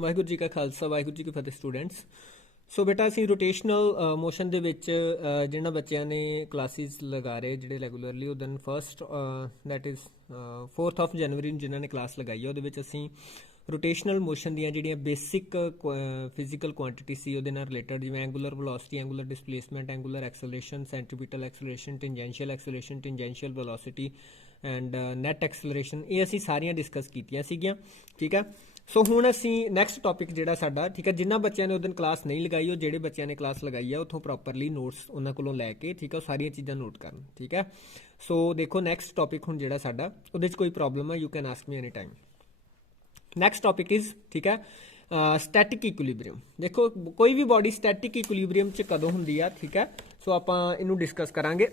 ਵਾਹਿਗੁਰੂ ਜੀ ਕਾ ਖਾਲਸਾ ਵਾਹਿਗੁਰੂ ਜੀ ਕੀ ਫਤਿਹ ਸਟੂਡੈਂਟਸ। ਸੋ ਬੇਟਾ ਅਸੀਂ ਰੋਟੇਸ਼ਨਲ ਮੋਸ਼ਨ ਦੇ ਵਿੱਚ ਜਿਹਨਾਂ ਬੱਚਿਆਂ ਨੇ ਕਲਾਸਿਸ ਲਗਾ ਰਹੇ ਜਿਹੜੇ ਰੈਗੂਲਰਲੀ ਉਹ ਦਿਨ first that is 4th of ਜਨਵਰੀ ਨੂੰ ਜਿਨ੍ਹਾਂ ਨੇ ਕਲਾਸ ਲਗਾਈ ਹੈ ਉਹਦੇ ਵਿੱਚ ਅਸੀਂ ਰੋਟੇਸ਼ਨਲ ਮੋਸ਼ਨ ਦੀਆਂ ਜਿਹੜੀਆਂ ਬੇਸਿਕ ਫਿਜ਼ੀਕਲ ਕੁਆਂਟੀਟੀ ਸੀ ਉਹਦੇ ਨਾਲ ਰਿਲੇਟਡ, ਜਿਵੇਂ angular velocity, angular displacement, angular acceleration, centripetal acceleration, tangential velocity and net acceleration, ਇਹ ਅਸੀਂ ਸਾਰੀਆਂ ਡਿਸਕਸ ਕੀਤੀਆਂ ਸੀਗੀਆਂ। ਠੀਕ ਹੈ, ਸੋ ਹੁਣ ਅਸੀਂ ਨੈਕਸਟ ਟੌਪਿਕ ਜਿਹੜਾ ਸਾਡਾ, ਠੀਕ ਹੈ, ਜਿਨ੍ਹਾਂ ਬੱਚਿਆਂ ਨੇ ਉਹ ਦਿਨ ਕਲਾਸ ਨਹੀਂ ਲਗਾਈ ਉਹ ਜਿਹੜੇ ਬੱਚਿਆਂ ਨੇ ਕਲਾਸ ਲਗਾਈ ਹੈ ਉੱਥੋਂ ਪ੍ਰੋਪਰਲੀ ਨੋਟਸ ਉਹਨਾਂ ਕੋਲੋਂ ਲੈ ਕੇ, ਠੀਕ ਹੈ, ਉਹ ਸਾਰੀਆਂ ਚੀਜ਼ਾਂ ਨੋਟ ਕਰਨ। ਠੀਕ ਹੈ, ਸੋ ਦੇਖੋ ਨੈਕਸਟ ਟੌਪਿਕ ਹੁਣ ਜਿਹੜਾ ਸਾਡਾ ਉਹਦੇ 'ਚ ਕੋਈ ਪ੍ਰੋਬਲਮ ਹੈ you can ask me any time. Next topic is, ਠੀਕ ਹੈ, ਸਟੈਟਿਕ ਇਕੁਇਲਿਬਰੀਅਮ। ਦੇਖੋ ਕੋਈ ਵੀ ਬਾਡੀ ਸਟੈਟਿਕ ਇਕੁਇਲਿਬਰੀਅਮ 'ਚ ਕਦੋਂ ਹੁੰਦੀ ਆ, ਠੀਕ ਹੈ, ਸੋ ਆਪਾਂ ਇਹਨੂੰ ਡਿਸਕਸ ਕਰਾਂਗੇ।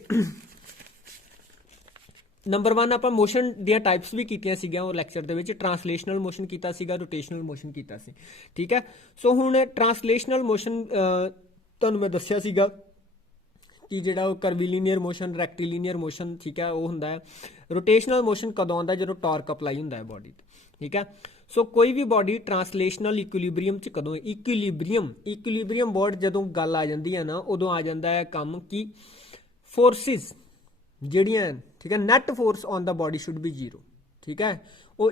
ਨੰਬਰ 1 ਆਪਾਂ ਮੋਸ਼ਨ ਦੀਆਂ ਟਾਈਪਸ ਵੀ ਕੀਤੀਆਂ ਸੀਗੀਆਂ ਉਹ ਲੈਕਚਰ ਦੇ ਵਿੱਚ। ਟਰਾਂਸਲੇਸ਼ਨਲ ਮੋਸ਼ਨ ਕੀਤਾ ਸੀਗਾ, ਰੋਟੇਸ਼ਨਲ ਮੋਸ਼ਨ ਕੀਤਾ ਸੀ। ਠੀਕ ਹੈ, ਸੋ ਹੁਣ ਟਰਾਂਸਲੇਸ਼ਨਲ ਮੋਸ਼ਨ ਤੁਹਾਨੂੰ ਮੈਂ ਦੱਸਿਆ ਸੀਗਾ ਕਿ ਜਿਹੜਾ ਉਹ ਕਰਵੀਲੀਨੀਅਰ ਮੋਸ਼ਨ, ਰੈਕਟੀਲੀਨੀਅਰ ਮੋਸ਼ਨ, ਠੀਕ ਹੈ, ਉਹ ਹੁੰਦਾ ਹੈ। ਰੋਟੇਸ਼ਨਲ ਮੋਸ਼ਨ ਕਦੋਂ ਆਉਂਦਾ? ਜਦੋਂ ਟਾਰਕ ਅਪਲਾਈ ਹੁੰਦਾ ਹੈ ਬਾਡੀ ਤੇ। ਠੀਕ ਹੈ, ਸੋ ਕੋਈ ਵੀ ਬਾਡੀ ਟਰਾਂਸਲੇਸ਼ਨਲ ਇਕੁਇਲਿਬਰੀਅਮ 'ਚ ਕਦੋਂ? ਇਕੁਇਲਿਬਰੀਅਮ ਵਰਡ ਜਦੋਂ ਗੱਲ ਆ ਜਾਂਦੀ ਹੈ ਨਾ ਉਦੋਂ ਆ ਜਾਂਦਾ ਹੈ ਕੰਮ ਕਿ ਫੋਰਸਿਸ ਜਿਹੜੀਆਂ, ਠੀਕ ਹੈ, net force on the body should be 0। ਠੀਕ ਹੈ, ਉਹ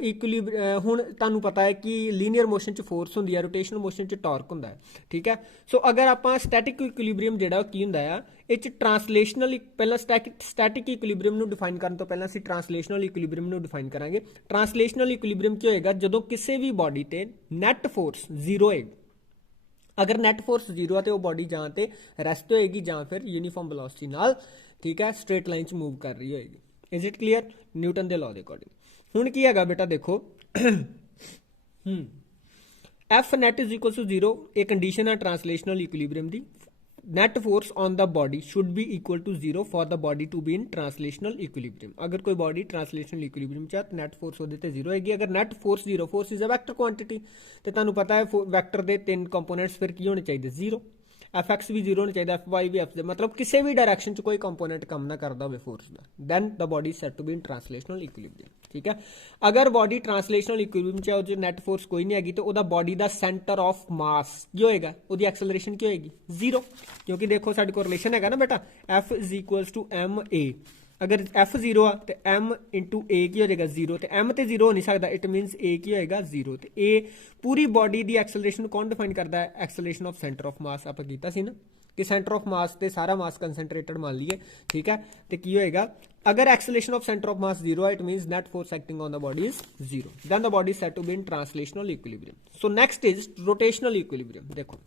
ਹੁਣ ਤੁਹਾਨੂੰ ਪਤਾ ਹੈ ਕਿ ਲੀਨੀਅਰ ਮੋਸ਼ਨ 'ਚ ਫੋਰਸ ਹੁੰਦੀ ਹੈ, ਰੋਟੇਸ਼ਨਲ ਮੋਸ਼ਨ 'ਚ ਟਾਰਕ ਹੁੰਦਾ ਹੈ। ਠੀਕ ਹੈ, ਸੋ ਅਗਰ ਆਪਾਂ ਸਟੈਟਿਕ ਇਕੁਇਲਿਬਰੀਅਮ ਜਿਹੜਾ ਕੀ ਹੁੰਦਾ ਆ, ਇਹ 'ਚ ਟਰਾਂਸਲੇਸ਼ਨਲ, ਪਹਿਲਾਂ ਸਟੈਟਿਕ ਇਕੁਇਲਿਬਰੀਅਮ ਨੂੰ ਡਿਫਾਈਨ ਕਰਨ ਤੋਂ ਪਹਿਲਾਂ ਅਸੀਂ ਟਰਾਂਸਲੇਸ਼ਨਲ ਇਕੁਇਲਿਬਰੀਅਮ ਨੂੰ ਡਿਫਾਈਨ ਕਰਾਂਗੇ। ਟਰਾਂਸਲੇਸ਼ਨਲ ਇਕੁਇਲਿਬਰੀਅਮ ਕੀ ਹੋਏਗਾ? ਜਦੋਂ ਕਿਸੇ ਵੀ ਬਾਡੀ ਤੇ ਨੈਟ ਫੋਰਸ 0 ਹੋਏਗੀ। ਅਗਰ ਨੈਟ ਫੋਰਸ 0 ਆ ਤੇ ਉਹ ਬਾਡੀ ਜਾਂ ਤੇ ਰੈਸਟ ਹੋਏਗੀ ਜਾਂ ਫਿਰ ਯੂਨੀਫਾਰਮ ਵੈਲੋਸਿਟੀ ਨਾਲ, ਠੀਕ ਹੈ, ਸਟ੍ਰੇਟ ਲਾਈਨ 'ਚ ਮੂਵ ਕਰ ਰਹੀ ਹੋਏਗੀ। Is it clear? ਨਿਊਟਨ ਦੇ ਲਾਅ ਦੇ ਅਕੋਰਡਿੰਗ ਹੁਣ ਕੀ ਹੈਗਾ ਬੇਟਾ, ਦੇਖੋ F net is equal to 0, ਇਹ ਕੰਡੀਸ਼ਨ ਹੈ ਟਰਾਂਸਲੇਸ਼ਨਲ ਇਕੁਇਲਿਬਰੀਅਮ ਦੀ। net force on the body should be equal to 0 for the body to be in translational equilibrium। अगर कोई body translational equilibrium चा तो net force ਉਹਦੇ ਤੇ 0 ਹੋਏਗੀ। अगर net force 0, force is a vector quantity, ਤੇ ਤੁਹਾਨੂੰ ਪਤਾ ਹੈ ਵੈਕਟਰ ਦੇ 3 ਕੰਪੋਨੈਂਟਸ ਫਿਰ ਕੀ ਹੋਣੇ ਚਾਹੀਦੇ? 0। Fx ਵੀ 0 ਹੋਣਾ ਚਾਹੀਦਾ, Fy ਵੀ F ਦੇ, ਮਤਲਬ ਕਿਸੇ ਵੀ ਡਾਇਰੈਕਸ਼ਨ 'ਚ ਕੋਈ ਕੰਪੋਨੈਂਟ ਕੰਮ ਨਾ ਕਰਦਾ ਹੋਵੇ ਫੋਰਸ ਦਾ, then the body is said to be in translational equilibrium. ਠੀਕ ਹੈ, ਅਗਰ ਬੋਡੀ ਟਰਾਂਸਲੇਸ਼ਨਲ ਇਕੁਇਲਿਬਰੀਅਮ 'ਚ ਉਹ ਨੈਟ ਫੋਰਸ ਕੋਈ ਨਹੀਂ ਹੈਗੀ ਤਾਂ ਉਹਦਾ ਬੋਡੀ ਦਾ ਸੈਂਟਰ ਆਫ ਮਾਸ ਕੀ ਹੋਏਗਾ? ਉਹਦੀ ਐਕਸਲਰੇਸ਼ਨ ਕੀ ਹੋਏਗੀ? 0। ਕਿਉਂਕਿ ਦੇਖੋ ਸਾਡੇ ਕੋਲ ਰਿਲੇਸ਼ਨ ਹੈਗਾ ਨਾ ਬੇਟਾ, F is equals to ma। अगर F 0 आ तो M इंटू A की हो जाएगा 0, तो M तो 0 हो नहीं सकता, इट मीनस A की होएगा 0। तो A पूरी बॉडी की एक्सलरेशन कौन डिफाइन करता है? एक्सलरेशन ऑफ सेंटर ऑफ मास आप कीता सी ना, कि सेंटर ऑफ मास ते सारा मास कंसनट्रेटेड मान लीए। ठीक है, तो की होएगा? अगर acceleration of center of mass 0 है, it means net force acting on the body is 0, then the body is said to be in translational equilibrium. So next is rotational equilibrium. देखो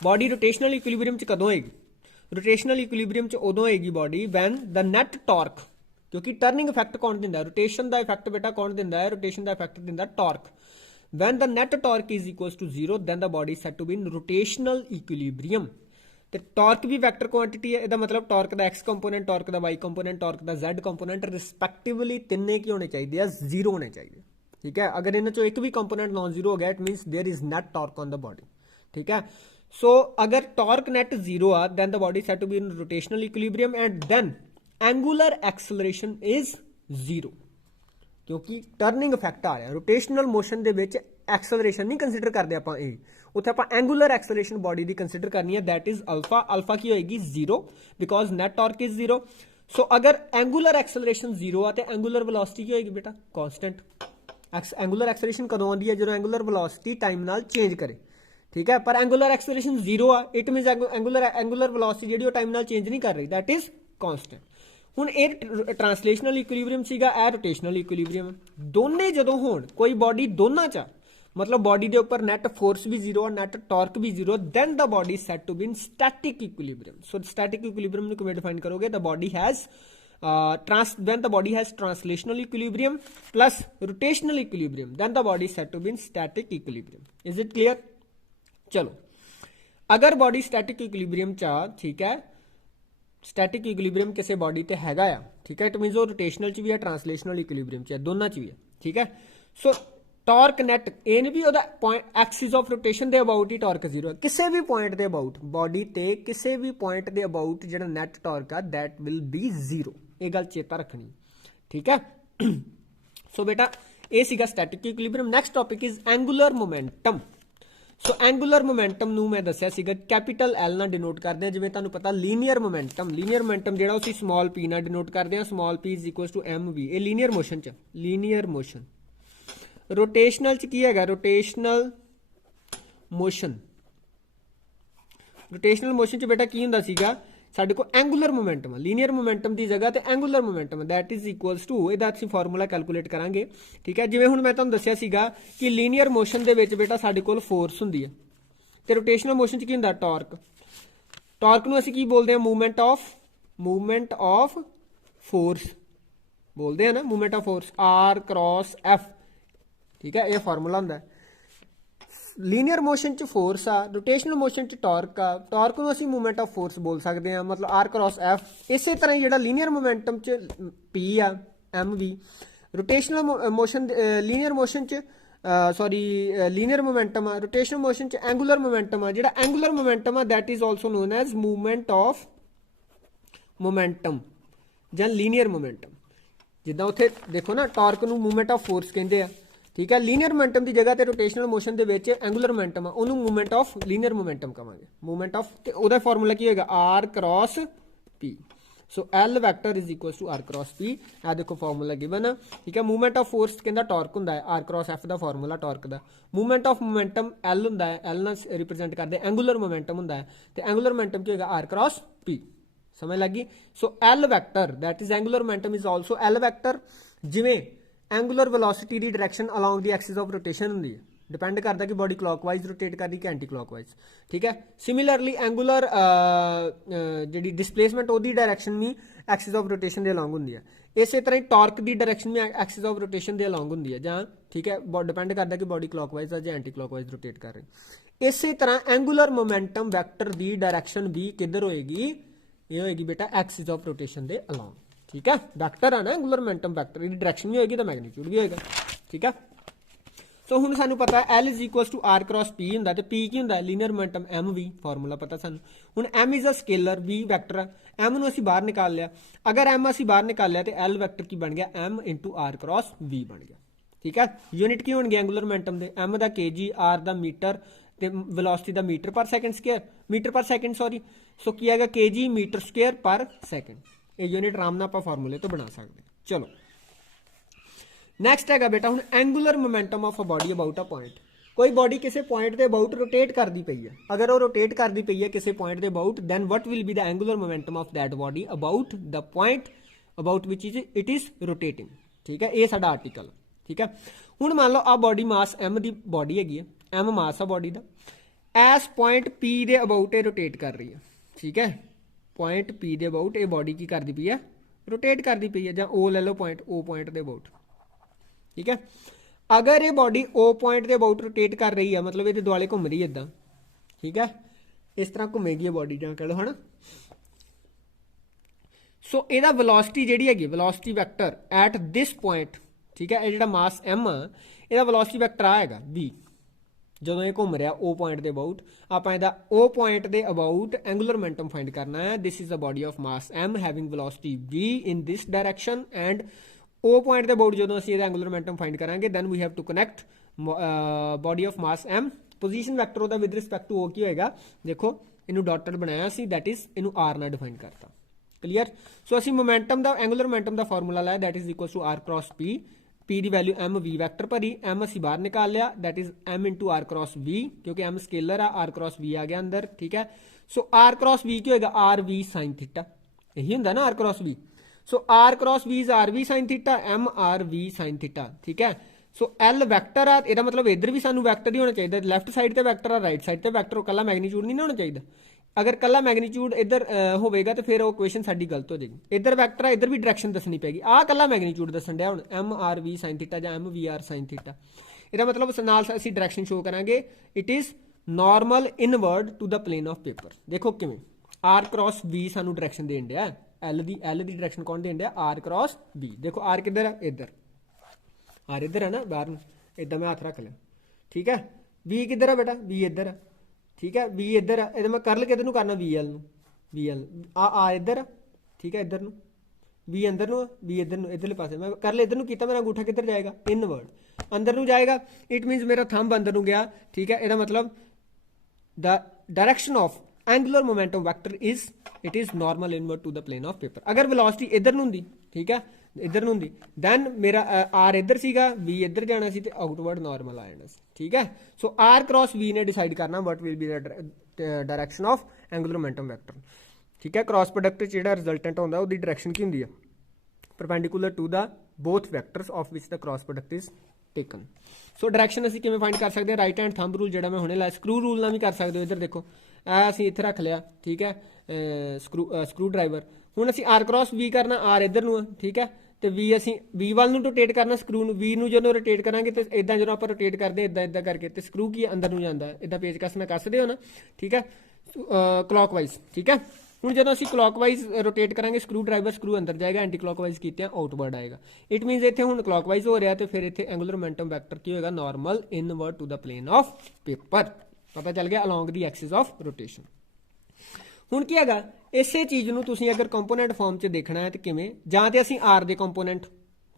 बॉडी रोटेशनल इक्विलिब्रियम च कदों होएगी? Rotational equilibrium च उदों होएगी body when the net torque, क्योंकि turning effect कौन दिंदा है? रोटेशन का इफेक्ट बेटा कौन दिंदा है? रोटेशन का इफेक्ट दिंदा torque. When the net torque is equals to 0, then the body is said to be in rotational equilibrium. तो टॉर्क भी वैक्टर क्वांटिटी है, इसका मतलब टॉर्क का एक्स कंपोनेंट, टॉर्क का वाई कंपोनेंट, टॉर्क का जेड कंपोनेंट रिस्पैक्टिवली तिन्ने की होने चाहिए? 0 होने चाहिए। ठीक है, अगर इन्होंने चो एक भी कंपोनेंट नॉन जीरो हो गया, it means there is net torque on the body. ठीक है, सो अगर टॉर्क नेट 0 आ, then the body said to be in rotational equilibrium and then angular acceleration is 0, क्योंकि टर्निंग इफेक्ट आ रहा है। रोटेशनल मोशन दे विच एक्सलरेशन नहीं कंसीडर करते आपां, उत्थे आपां एंगुलर एक्सलरेशन बॉडी दी कंसीडर करनी है, दैट इज अल्फा। अल्फा की होएगी 0 बिकॉज नेट टॉर्क इज 0। सो अगर एंगुलर एक्सलरेशन 0 आ तो एंगुलर वेलोसिटी की होएगी बेटा? कांस्टेंट। एंगुलर एक्सलरेशन कदों आती है? जो एंगुलर वेलोसिटी टाइम नाल चेंज करे। ठीक है, पर एंगुलर एक्सलरेशन 0 आ, इट मीनस एंगुलर वेलोसिटी जी टाइम नाल चेंज नहीं कर रही, दैट इज कांस्टेंट। हुण ये ट्रांसलेशनल इक्विलिब्रियम सीगा, ए रोटेशनल इक्विलिब्रियम। दोने जदों होण कोई बॉडी दोनां च, मतलब बॉडी के उपर नैट फोर्स भी 0 और नैट टॉर्क भी 0, then the body said to be in static equilibrium. So static equilibrium नूं किवें डिफाइन करोगे? The body has when the body has translational equilibrium plus rotational equilibrium, then the body is said to be in static equilibrium. Is it clear? चलो, अगर body static equilibrium चा, ठीक है, static equilibrium किसी body ते हैगा आ, ठीक है, इट मीनस वो रोटेशनल च भी है, ट्रांसलेशनल इक्विलिब्रियम च है, दोनों च भी है। ठीक है, सो टॉर्क नेट एन भी पॉइंट एक्सिस ऑफ रोटेशन के अबाउट ही टॉर्क 0 है, किसी भी पॉइंट के अबाउट बॉडी ते किसी भी पॉइंट के अबाउट जो नैट टॉर्क है दैट विल बी 0। ये गल चेता रखनी। ठीक है, सो बेटा ਇਹ ਸੀਗਾ static equilibrium. Next topic is angular momentum. So angular momentum ਨੂੰ ਮੈਂ ਦੱਸਿਆ ਸੀਗਾ ਕੈਪੀਟਲ ਐਲ ਨਾਲ ਡਿਨੋਟ ਕਰਦੇ ਆ, ਜਿਵੇਂ ਤੁਹਾਨੂੰ ਪਤਾ ਲੀਨੀਅਰ ਮੋਮੈਂਟਮ ਜਿਹੜਾ ਉਹ ਅਸੀਂ ਸਮਾਲ ਪੀ ਨਾਲ ਡਿਨੋਟ ਕਰਦੇ ਆ, small P is equal to M V. ਇਹ ਲੀਨੀਅਰ ਮੋਸ਼ਨ ਚ, ਲੀਨੀਅਰ ਮੋਸ਼ਨ। ਰੋਟੇਸ਼ਨਲ ਚ ਕੀ ਹੈਗਾ, ਰੋਟੇਸ਼ਨਲ ਮੋਸ਼ਨ ਚ ਬੇਟਾ ਕੀ ਹੁੰਦਾ ਸੀਗਾ ਸਾਡੇ ਕੋਲ ਐਂਗੂਲਰ ਮੋਮੈਂਟਮ, ਲੀਨੀਅਰ ਮੋਮੈਂਟਮ ਦੀ ਜਗ੍ਹਾ ਤੇ angular momentum that is equals to, ਇਹਦਾ ਅਸੀਂ ਫਾਰਮੂਲਾ ਕੈਲਕੂਲੇਟ ਕਰਾਂਗੇ। ਠੀਕ ਹੈ, ਜਿਵੇਂ ਹੁਣ ਮੈਂ ਤੁਹਾਨੂੰ ਦੱਸਿਆ ਸੀਗਾ ਕਿ ਲੀਨੀਅਰ ਮੋਸ਼ਨ ਦੇ ਵਿੱਚ ਬੇਟਾ ਸਾਡੇ ਕੋਲ ਫੋਰਸ ਹੁੰਦੀ ਹੈ ਤੇ ਰੋਟੇਸ਼ਨਲ ਮੋਸ਼ਨ ਚ ਕੀ ਹੁੰਦਾ, ਟਾਰਕ। ਟਾਰਕ ਨੂੰ ਅਸੀਂ ਕੀ ਬੋਲਦੇ ਹਾਂ, ਮੂਵਮੈਂਟ ਆਫ ਫੋਰਸ ਬੋਲਦੇ ਆ ਨਾ, movement of force R cross F. ਠੀਕ ਹੈ, ਇਹ ਫਾਰਮੂਲਾ ਹੁੰਦਾ ਹੈ। ਲੀਨੀਅਰ ਮੋਸ਼ਨ ਚ ਫੋਰਸ ਆ, ਰੋਟੇਸ਼ਨਲ ਮੋਸ਼ਨ ਚ ਟਾਰਕ ਆ, ਟਾਰਕ ਨੂੰ ਅਸੀਂ ਮੂਵਮੈਂਟ ਆਫ ਫੋਰਸ ਬੋਲ ਸਕਦੇ ਹਾਂ, ਮਤਲਬ ਆਰ ਕ੍ਰੋਸ ਐਫ। ਇਸੇ ਤਰ੍ਹਾਂ ਹੀ ਜਿਹੜਾ ਲੀਨੀਅਰ ਮੋਮੈਂਟਮ ਚ ਪੀ ਆ, ਐਮ ਵੀ। ਰੋਟੇਸ਼ਨਲ ਮੋਸ਼ਨ ਲੀਨੀਅਰ ਮੋਸ਼ਨ ਚ ਲੀਨੀਅਰ ਮੋਮੈਂਟਮ ਆ, ਰੋਟੇਸ਼ਨਲ ਮੋਸ਼ਨ ਚ ਐਂਗੂਲਰ ਮੋਮੈਂਟਮ ਆ। ਜਿਹੜਾ ਐਂਗੂਲਰ ਮੋਮੈਂਟਮ ਆ that is also non as movement of momentum ਜਾਂ ਲੀਨੀਅਰ ਮੋਮੈਂਟਮ। ਜਿੱਦਾਂ ਉੱਥੇ ਦੇਖੋ ਨਾ, ਟਾਰਕ ਨੂੰ ਮੂਵਮੈਂਟ ਆਫ ਫੋਰਸ ਕਹਿੰਦੇ ਆ। ਠੀਕ ਹੈ, ਲੀਨੀਅਰ ਮੋਮੈਂਟਮ ਦੀ ਜਗ੍ਹਾ ਤੇ ਰੋਟੇਸ਼ਨਲ ਮੋਸ਼ਨ ਦੇ ਵਿੱਚ ਐਂਗੂਲਰ ਮੋਮੈਂਟਮ ਆ, ਉਹਨੂੰ ਮੂਵਮੈਂਟ ਆਫ ਲੀਨੀਅਰ ਮੋਮੈਂਟਮ ਕਹਾਂਗੇ, ਮੂਵਮੈਂਟ ਆਫ। ਤੇ ਉਹਦਾ ਫਾਰਮੂਲਾ ਕੀ ਹੋਏਗਾ, R cross P. So L vector is equal to R cross P. ਆ ਦੇਖੋ ਫਾਰਮੂਲਾ ਗਿਵਨ ਆ। ਠੀਕ ਹੈ, ਮੂਵਮੈਂਟ ਆਫ ਫੋਰਸ ਕਹਿੰਦਾ ਟਾਰਕ ਹੁੰਦਾ ਹੈ, ਆਰ ਕ੍ਰੋਸ ਐਫ ਦਾ ਫਾਰਮੂਲਾ ਟਾਰਕ ਦਾ। ਮੂਵਮੈਂਟ ਆਫ ਮੋਮੈਂਟਮ ਐਲ ਹੁੰਦਾ ਹੈ, ਐਲ ਨਾਲ ਰਿਪਰੈਜ਼ੈਂਟ ਕਰਦੇ ਐਂਗੂਲਰ ਮੋਮੈਂਟਮ ਹੁੰਦਾ ਹੈ, ਤੇ ਐਂਗੂਲਰ ਮੋਮੈਂਟਮ ਕੀ ਹੋਏਗਾ, ਆਰ ਕ੍ਰੋਸ ਪੀ। ਸਮਝ ਲੱਗੀ। So L vector that is angular momentum is also L vector. ਜਿਵੇਂ ਐਂਗੂਲਰ ਵੈਲੋਸਿਟੀ ਦੀ direction along the axis of rotation ਹੁੰਦੀ ਹੈ, ਡਿਪੈਂਡ ਕਰਦਾ ਕਿ ਬੋਡੀ ਕਲॉकवाइज ਰੋਟੇਟ ਕਰਦੀ ਕਿ ਐਂਟੀ ਕਲॉकवाइज। ਠੀਕ ਹੈ, ਸਿਮਿਲਰਲੀ ਐਂਗੂਲਰ ਜਿਹੜੀ ਡਿਸਪਲੇਸਮੈਂਟ ਉਹਦੀ ਡਾਇਰੈਕਸ਼ਨ ਵੀ ਐਕਸਿਸ ਆਫ ਰੋਟੇਸ਼ਨ ਦੇ ਅਲੋਂਗ ਹੁੰਦੀ ਹੈ। ਇਸੇ ਤਰ੍ਹਾਂ ਹੀ ਟਾਰਕ ਦੀ ਡਾਇਰੈਕਸ਼ਨ ਵੀ ਐਕਸਿਸ ਆਫ ਰੋਟੇਸ਼ਨ ਦੇ ਅਲੋਂਗ ਹੁੰਦੀ ਹੈ, ਜਾਂ ਠੀਕ ਹੈ ਡਿਪੈਂਡ ਕਰਦਾ ਕਿ ਬੋਡੀ ਕਲॉकवाइज ਆ ਜਾਂ ਐਂਟੀ ਕਲॉकवाइज ਰੋਟੇਟ ਕਰ ਰਹੀ। ਇਸੇ ਤਰ੍ਹਾਂ ਐਂਗੂਲਰ ਮੋਮੈਂਟਮ ਵੈਕਟਰ ਦੀ ਡਾਇਰੈਕਸ਼ਨ ਵੀ ਕਿੱਧਰ ਹੋਏਗੀ, ਇਹ ਹੋਏਗੀ ਬੇਟਾ ਐਕਸਿਸ ਆਫ ਰੋਟੇਸ਼ਨ ਦੇ ਅਲੋਂਗ। ਠੀਕ ਹੈ, ਵੈਕਟਰ ਆ ਨਾ ਐਂਗੂਲਰ ਮੋਮੈਂਟਮ ਵੈਕਟਰ, ਇਹਦੀ ਡਾਇਰੈਕਸ਼ਨ ਵੀ ਹੋਏਗੀ ਤਾਂ ਮੈਗਨੀਟਿਊਡ ਵੀ ਹੋਏਗਾ। ਠੀਕ ਹੈ, ਸੋ ਹੁਣ ਸਾਨੂੰ ਪਤਾ L is equal to R cross P ਹੁੰਦਾ, ਤੇ ਪੀ ਕੀ ਹੁੰਦਾ, linear momentum M V. Formula ਪਤਾ ਸਾਨੂੰ। ਹੁਣ M is a scalar, V vector ਆ, ਐਮ ਨੂੰ ਅਸੀਂ ਬਾਹਰ ਨਿਕਾਲ ਲਿਆ। ਅਗਰ ਐਮ ਅਸੀਂ ਬਾਹਰ ਨਿਕਾਲ ਲਿਆ ਤੇ ਐਲ ਵੈਕਟਰ ਕੀ ਬਣ ਗਿਆ, M into R cross V ਬਣ ਗਿਆ। ਠੀਕ ਹੈ, ਯੂਨਿਟ ਕੀ ਹੋਣਗੇ ਐਂਗੂਲਰ ਮੋਮੈਂਟਮ ਦੇ, ਐਮ ਦਾ kg, ਆਰ ਦਾ ਮੀਟਰ ਤੇ ਵੈਲੋਸਿਟੀ ਦਾ metre per second square, metre per second sorry. So ਕੀ ਆਏਗਾ, kg metre square per second. ਇਹ ਯੂਨਿਟ ਆਰਾਮ ਨਾਲ ਆਪਾਂ ਫਾਰਮੂਲੇ ਤੋਂ ਬਣਾ ਸਕਦੇ ਹਾਂ। ਚਲੋ ਨੈਕਸਟ ਹੈਗਾ ਬੇਟਾ ਹੁਣ angular momentum of a body about a point. ਕੋਈ ਬਾਡੀ ਕਿਸੇ ਪੁਆਇੰਟ ਦੇ ਅਬਾਊਟ ਰੋਟੇਟ ਕਰਦੀ ਪਈ ਹੈ, ਅਗਰ ਉਹ ਰੋਟੇਟ ਕਰਦੀ ਪਈ ਹੈ ਕਿਸੇ ਪੁਆਇੰਟ ਦੇ about, then what will be the angular momentum of that body about the point about which it is rotating. ਠੀਕ ਹੈ, ਇਹ ਸਾਡਾ ਆਰਟੀਕਲ। ਠੀਕ ਹੈ, ਹੁਣ ਮੰਨ ਲਓ ਆ ਬਾਡੀ ਮਾਸ ਐਮ ਦੀ ਬਾਡੀ ਹੈਗੀ ਹੈ, ਐਮ ਮਾਸ ਆ ਬਾਡੀ ਦਾ, ਐਸ ਪੁਆਇੰਟ ਪੀ ਦੇ ਅਬਾਊਟ ਇਹ ਰੋਟੇਟ ਕਰ ਰਹੀ ਹੈ। ਠੀਕ ਹੈ, ਪੁਆਇੰਟ ਪੀ ਦੇ ਅਬਾਊਟ ਇਹ ਬਾਡੀ ਕੀ ਕਰਦੀ ਪਈ ਹੈ, ਰੋਟੇਟ ਕਰਦੀ ਪਈ ਹੈ, ਜਾਂ ਉਹ ਲੈ ਲਓ ਪੁਆਇੰਟ, ਉਹ ਪੁਆਇੰਟ ਦੇ ਅਬਾਊਟ। ਠੀਕ ਹੈ, ਅਗਰ ਇਹ ਬਾਡੀ ਉਹ ਪੁਆਇੰਟ ਦੇ ਅਬਾਊਟ ਰੋਟੇਟ ਕਰ ਰਹੀ ਹੈ, ਮਤਲਬ ਇਹਦੇ ਦੁਆਲੇ ਘੁੰਮ ਰਹੀ ਹੈ ਇਦਾਂ। ਠੀਕ ਹੈ, ਇਸ ਤਰ੍ਹਾਂ ਘੁੰਮੇਗੀ ਇਹ ਬਾਡੀ, ਜਾਂ ਕਹ ਲਓ ਹਨਾ। ਸੋ ਇਹਦਾ ਵੈਲੋਸਿਟੀ ਜਿਹੜੀ ਹੈਗੀ, velocity vector at this point. ਠੀਕ ਹੈ, ਇਹ ਜਿਹੜਾ ਮਾਸ ਐਮ ਆ, ਇਹਦਾ ਵੈਲੋਸਿਟੀ ਵੈਕਟਰ ਆ ਹੈਗਾ v। ਜਦੋਂ ਇਹ ਘੁੰਮ ਰਿਹਾ ਉਹ ਪੁਆਇੰਟ ਦੇ ਅਬਾਊਟ, ਆਪਾਂ ਇਹਦਾ ਉਹ ਪੁਆਇੰਟ ਦੇ ਅਬਾਊਟ ਐਂਗੂਲਰ ਮੋਮੈਂਟਮ ਫਾਈਂਡ ਕਰਨਾ ਹੈ। This is a body of mass m having velocity v in this direction, and ਉਹ ਪੁਆਇੰਟ ਦੇ ਅਬਾਊਟ ਜਦੋਂ ਅਸੀਂ ਇਹਦਾ ਐਂਗੂਲਰ ਮੋਮੈਂਟਮ ਫਾਈਂਡ ਕਰਾਂਗੇ, then we have to connect body of mass m। Position vector ਉਹਦਾ with respect to ਉਹ ਕੀ ਹੋਏਗਾ, ਦੇਖੋ ਇਹਨੂੰ ਡਾਟਡ ਬਣਾਇਆ ਸੀ, ਦੈਟ ਇਜ਼ ਇਹਨੂੰ r ਨਾਲ ਡਿਫਾਈਨ ਕਰਤਾ। ਕਲੀਅਰ। ਸੋ ਅਸੀਂ ਮੋਮੈਂਟਮ ਦਾ ਐਂਗੂਲਰ ਮੋਮੈਂਟਮ ਦਾ ਫਾਰਮੂਲਾ ਲਾਇਆ, that is equal to r cross p। p ਦੀ ਵੈਲਿਊ m v ਵੈਕਟਰ ਭਰੀ, m ਅਸੀਂ ਬਾਹਰ ਨਿਕਾਲ ਲਿਆ, that is m into r cross v, ਕਿਉਂਕਿ m ਸਕੇਲਰ ਆ, r ਕ੍ਰੋਸ v ਆ ਗਿਆ ਅੰਦਰ। ਠੀਕ ਹੈ, ਸੋ r ਕ੍ਰੋਸ v ਕੀ ਹੋਏਗਾ, r v ਸਾइन ਥੀਟਾ। ਇਹੀ ਹੁੰਦਾ ਨਾ r cross v। So r cross v is r v sine theta, m r v sine theta. ਠੀਕ ਹੈ, ਸੋ l ਵੈਕਟਰ ਆ, ਇਹਦਾ ਮਤਲਬ ਇੱਧਰ ਵੀ ਸਾਨੂੰ ਵੈਕਟਰ ਹੀ ਹੋਣਾ ਚਾਹੀਦਾ। ਲੈਫਟ ਸਾਈਡ ਤੇ ਵੈਕਟਰ ਆ, ਰਾਈਟ ਸਾਈਡ ਤੇ ਵੈਕਟਰ, ਕੱਲਾ ਮੈਗਨੀਟਿਊਡ ਨਹੀਂ ਨਾ ਹੋਣਾ ਚਾਹੀਦਾ। ਅਗਰ ਕੱਲਾ ਮੈਗਨੀਟਿਊਡ ਇੱਧਰ ਹੋਵੇਗਾ ਤਾਂ ਫਿਰ ਉਹ ਇਕੁਏਸ਼ਨ ਸਾਡੀ ਗਲਤ ਹੋ ਜਾਏਗੀ। ਇੱਧਰ ਵੈਕਟਰ ਆ, ਇੱਧਰ ਵੀ ਡਾਇਰੈਕਸ਼ਨ ਦੱਸਣੀ ਪੈਗੀ। ਆਹ ਕੱਲਾ ਮੈਗਨੀਟਿਊਡ ਦੱਸਣ ਡਿਆ ਹੁਣ, m r v sine theta ਜਾਂ m v r sine theta. ਇਹਦਾ ਮਤਲਬ ਨਾਲ ਅਸੀਂ ਡਾਇਰੈਕਸ਼ਨ ਸ਼ੋ ਕਰਾਂਗੇ, it is normal inward to the plane of paper. ਦੇਖੋ ਕਿਵੇਂ, r ਕ੍ਰੋਸ v ਸਾਨੂੰ ਡਾਇਰੈਕਸ਼ਨ ਦੇਣ ਡਿਆ, l ਦੀ ਡਾਇਰੈਕਸ਼ਨ ਕੌਣ ਦੇਣ ਡਿਆ, r ਕ੍ਰੋਸ v। ਦੇਖੋ r ਕਿੱਧਰ ਆ, ਇੱਧਰ। r ਇੱਧਰ ਹੈ ਨਾ, ਬਾਹਰ ਨੂੰ ਇਦਾਂ ਮੈਂ ਹੱਥ ਰੱਖ ਲਿਆ। ਠੀਕ ਹੈ, v ਕਿੱਧਰ ਆ ਬੇਟਾ, v ਇੱਧਰ ਆ। ਠੀਕ ਹੈ, v ਇੱਧਰ ਆ, ਇਹਦਾ ਮੈਂ ਕਰਲ ਕਿੱਧਰ ਨੂੰ ਕਰਨਾ, vl ਨੂੰ, vl ਆ ਇੱਧਰ ਆ। ਠੀਕ ਹੈ, ਇੱਧਰ ਨੂੰ V अंदर ਨੂੰ V इधर ਨੂੰ इधरले पासे मैं कर ले इधर ਨੂੰ ਕੀਤਾ मेरा अंगूठा किधर जाएगा इनवर्ड अंदर ਨੂੰ जाएगा इट मीनस मेरा थंब अंदर ਨੂੰ गया ठीक है ਇਹਦਾ मतलब the direction of angular momentum vector is it is normal inward to the plane of paper अगर velocity इधर ਨੂੰ ਹੁੰਦੀ ਠੀਕ ਹੈ इधर ਨੂੰ ਹੁੰਦੀ then ਮੇਰਾ r ਇੱਧਰ ਸੀਗਾ v ਇੱਧਰ ਜਾਣਾ ਸੀ ਤੇ ਆਊਟਵਰਡ ਨਾਰਮਲ ਆ ਜਾਣਾ ਸੀ ਠੀਕ ਹੈ ਸੋ r cross v ਨੇ ਡਿਸਾਈਡ ਕਰਨਾ what will be the direction of angular momentum vector ठीक है क्रॉस प्रोडक्ट ਜਿਹੜਾ ਰਿਜ਼ਲਟੈਂਟ ਹੁੰਦਾ ਉਹਦੀ ਡਾਇਰੈਕਸ਼ਨ ਕੀ ਹੁੰਦੀ ਆ perpendicular to the both vectors of which the cross product is taken so direction ਅਸੀਂ ਕਿਵੇਂ ਫਾਈਂਡ ਕਰ ਸਕਦੇ ਹਾਂ ਰਾਈਟ ਹੈਂਡ ਥੰਬ ਰੂਲ ਜਿਹੜਾ ਮੈਂ ਹੁਣੇ ਲਾਇਆ ਸਕਰੂ ਰੂਲ ਨਾਲ ਵੀ ਕਰ ਸਕਦੇ ਹੋ ਇੱਧਰ ਦੇਖੋ ਇਹ ਅਸੀਂ ਇੱਥੇ ਰੱਖ ਲਿਆ ਠੀਕ ਹੈ ਸਕਰੂ ਡਰਾਈਵਰ ਹੁਣ ਅਸੀਂ ਆਰ ਕ੍ਰਾਸ ਵੀ ਕਰਨਾ ਆਰ ਇੱਧਰ ਨੂੰ ਆ ਠੀਕ ਹੈ ਤੇ ਵੀ ਅਸੀਂ ਵੀ ਵੱਲ ਨੂੰ ਰੋਟੇਟ ਕਰਨਾ ਸਕਰੂ ਨੂੰ ਵੀ ਨੂੰ ਜਦੋਂ ਰੋਟੇਟ ਕਰਾਂਗੇ ਤੇ ਇਦਾਂ ਜਦੋਂ ਆਪਾਂ ਰੋਟੇਟ ਕਰਦੇ ਇਦਾਂ ਇਦਾਂ ਕਰਕੇ ਤੇ ਸਕਰੂ ਕੀ ਅੰਦਰ ਨੂੰ ਜਾਂਦਾ ਇਦਾਂ ਪੇਚਕਸ ਨਾਲ ਕੱਸਦੇ ਹੋ ਨਾ ਠੀਕ ਹੈ ਕਲੌਕਵਾਈਜ਼ ਠੀਕ ਹੈ ਹੁਣ ਜਦੋਂ ਅਸੀਂ ਕਲੌਕਵਾਈਜ਼ ਰੋਟੇਟ ਕਰਾਂਗੇ ਸਕਰੂ ਡਰਾਈਵਰ ਸਕਰੂ ਅੰਦਰ ਜਾਏਗਾ ਐਂਟੀ ਕਲੌਕਵਾਈਜ਼ ਕੀਤਿਆਂ ਆਊਟਵਰਡ ਆਏਗਾ ਇਟ ਮੀਨਸ ਇੱਥੇ ਹੁਣ ਕਲੌਕਵਾਈਜ਼ ਹੋ ਰਿਹਾ ਤੇ ਫਿਰ ਇੱਥੇ ਐਂਗੂਲਰ ਮੋਮੈਂਟਮ ਵੈਕਟਰ ਕੀ ਹੋਏਗਾ normal inward to the plane of paper ਪਤਾ ਚੱਲ ਗਿਆ along the axis of rotation ਹੁਣ ਕੀ ਹੈਗਾ ਇਸੇ ਚੀਜ਼ ਨੂੰ ਤੁਸੀਂ ਅਗਰ ਕੰਪੋਨੈਂਟ ਫਾਰਮ 'ਚ ਦੇਖਣਾ ਹੈ ਤੇ ਕਿਵੇਂ ਜਾਂ ਤੇ ਅਸੀਂ ਆਰ ਦੇ ਕੰਪੋਨੈਂਟ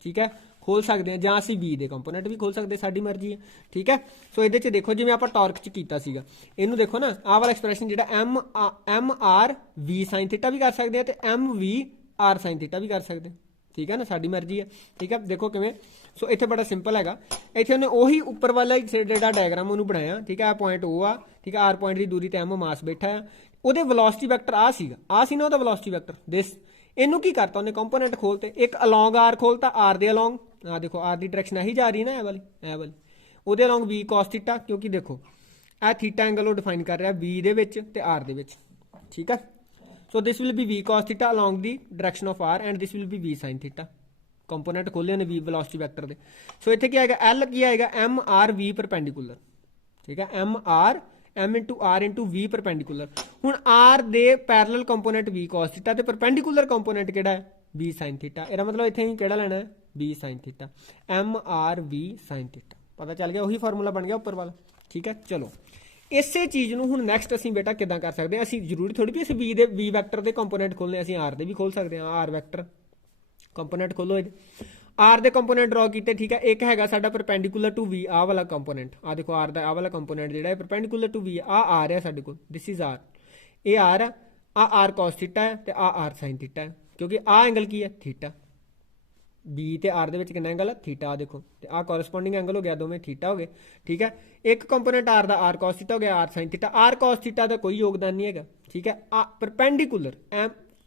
ਠੀਕ ਹੈ ਖੋਲ ਸਕਦੇ ਹਾਂ ਜਾਂ ਅਸੀਂ ਵੀ ਦੇ ਕੰਪੋਨੈਂਟ ਵੀ ਖੋਲ ਸਕਦੇ ਸਾਡੀ ਮਰਜ਼ੀ ਹੈ ਠੀਕ ਹੈ ਸੋ ਇਹਦੇ 'ਚ ਦੇਖੋ ਜਿਵੇਂ ਆਪਾਂ ਟਾਰਕ 'ਚ ਕੀਤਾ ਸੀਗਾ ਇਹਨੂੰ ਦੇਖੋ ਨਾ ਆਹ ਵਾਲਾ ਐਕਸਪ੍ਰੈਸ਼ਨ ਜਿਹੜਾ M R V sine theta ਵੀ ਕਰ ਸਕਦੇ ਆ ਤੇ ਐਮ ਵੀ ਆਰ ਸਾਈਨ ਥੀਟਾ ਵੀ ਕਰ ਸਕਦੇ ਠੀਕ ਹੈ ਨਾ ਸਾਡੀ ਮਰਜ਼ੀ ਹੈ ਠੀਕ ਹੈ ਦੇਖੋ ਕਿਵੇਂ ਸੋ ਇੱਥੇ ਬੜਾ ਸਿੰਪਲ ਹੈਗਾ ਇੱਥੇ ਉਹਨੇ ਉਹੀ ਉੱਪਰ ਵਾਲਾ ਜਿਹੜਾ ਡਾਇਗਰਾਮ ਉਹਨੂੰ ਬਣਾਇਆ ਠੀਕ ਹੈ ਆਹ ਪੁਆਇੰਟ ਉਹ ਆ ਠੀਕ ਹੈ ਆਰ ਪੁਆਇੰਟ ਦੀ ਦੂਰੀ ਤੇ ਐਮ ਮਾਸ ਬੈਠਾ ਆ ਉਹਦੇ ਵੈਲੋਸਿਟੀ ਵੈਕਟਰ ਆ ਸੀਗਾ ਆ ਸੀ ਨਾ ਉਹਦਾ ਵੈਲੋਸਿਟੀ ਵੈਕਟਰ ਦਿਸ ਇਹਨੂੰ ਕੀ ਕਰਤਾ ਉਹਨੇ ਕੰਪੋਨੈਂਟ ਖੋਲਤੇ ਇੱਕ ਅਲੋਂਗ ਆਰ ਖੋਲਤਾ ਆਰ ਦੇ ਅਲੋਂਗ ਆ ਦੇਖੋ ਆਰ ਦੀ ਡਾਇਰੈਕਸ਼ਨ ਇਹੀ ਜਾ ਰਹੀ ਨਾ ਇਹ ਵਾਲੀ ਉਹਦੇ ਅਲੋਂਗ ਵੀ cos ਥੀਟਾ ਕਿਉਂਕਿ ਦੇਖੋ ਇਹ ਥੀਟਾ ਐਂਗਲ ਉਹ ਡਿਫਾਈਨ ਕਰ ਰਿਹਾ ਵੀ ਦੇ ਵਿੱਚ ਤੇ ਆਰ ਦੇ ਵਿੱਚ ਠੀਕ ਹੈ so this will be V cos theta along the direction of R and this will be V sin theta component ਖੋਲੇ ਨੇ ਵੀ ਵੈਲੋਸਿਟੀ ਵੈਕਟਰ ਦੇ ਸੋ ਇੱਥੇ ਕੀ ਆਏਗਾ ਐਲ ਕੀ ਆਏਗਾ ਐਮ ਆਰ ਵੀ ਪਰਪੈਂਡੀਕੂਲਰ ਠੀਕ ਹੈ m r m into r into v perpendicular ਹੁਣ r ਦੇ parallel component v cos theta ਤੇ ਪਰਪੈਂਡੀਕੂਲਰ ਕੰਪੋਨੈਂਟ ਕਿਹੜਾ ਹੈ v sin ਥੀਟਾ ਇਹਦਾ ਮਤਲਬ ਇੱਥੇ ਹੀ ਕਿਹੜਾ ਲੈਣਾ ਹੈ v sin theta m r v sin theta ਪਤਾ ਚੱਲ ਗਿਆ ਉਹੀ ਫਾਰਮੂਲਾ ਬਣ ਗਿਆ ਉੱਪਰ ਵਾਲਾ ਠੀਕ ਹੈ ਚਲੋ ਇਸੇ ਚੀਜ਼ ਨੂੰ ਹੁਣ ਨੈਕਸਟ ਅਸੀਂ ਬੇਟਾ ਕਿੱਦਾਂ ਕਰ ਸਕਦੇ ਹਾਂ ਅਸੀਂ ਜ਼ਰੂਰੀ ਥੋੜੀ ਵੀ ਅਸੀਂ v ਵੈਕਟਰ ਦੇ ਕੰਪੋਨੈਂਟ ਖੋਲਨੇ ਅਸੀਂ r ਦੇ ਵੀ ਖੋਲ ਸਕਦੇ ਹਾਂ r ਵੈਕਟਰ ਕੰਪੋਨੈਂਟ ਖੋਲੋ ਇਹਦੇ आर ਦੇ ਕੰਪੋਨੈਂਟ ਡਰਾ ਕੀਤੇ ਠੀਕ ਹੈ ਇੱਕ ਹੈਗਾ ਸਾਡਾ ਪਰਪੈਂਡੀਕੂਲਰ ਟੂ v ਆਹ ਵਾਲਾ ਕੰਪੋਨੈਂਟ ਆ ਦੇਖੋ r ਦਾ ਆਹ ਵਾਲਾ ਕੰਪੋਨੈਂਟ ਜਿਹੜਾ ਹੈ ਪਰਪੈਂਡੀਕੂਲਰ ਟੂ v ਆ ਰਿਹਾ ਸਾਡੇ ਕੋਲ ਦਿਸ ਇਜ਼ r ਇਹ r ਆ r cos ਥੀਟਾ ਹੈ ਤੇ ਆ r sin ਥੀਟਾ ਹੈ ਕਿਉਂਕਿ ਆ ਐਂਗਲ ਕੀ ਹੈ ਥੀਟਾ b ਤੇ r ਦੇ ਵਿੱਚ ਕਿੰਨਾ ਐਂਗਲ ਹੈ ਥੀਟਾ ਆ ਦੇਖੋ ਤੇ ਆ ਕੋਰਸਪੋਂਡਿੰਗ ਐਂਗਲ ਹੋ ਗਿਆ ਦੋਵੇਂ ਥੀਟਾ ਹੋ ਗਏ ਠੀਕ ਹੈ ਇੱਕ ਕੰਪੋਨੈਂਟ r ਦਾ r cos ਥੀਟਾ ਹੋ ਗਿਆ r sin theta r cos theta ਦਾ ਕੋਈ ਯੋਗਦਾਨ ਨਹੀਂ ਹੈਗਾ ਠੀਕ ਹੈ ਆ ਪਰਪੈਂਡੀਕੂਲਰ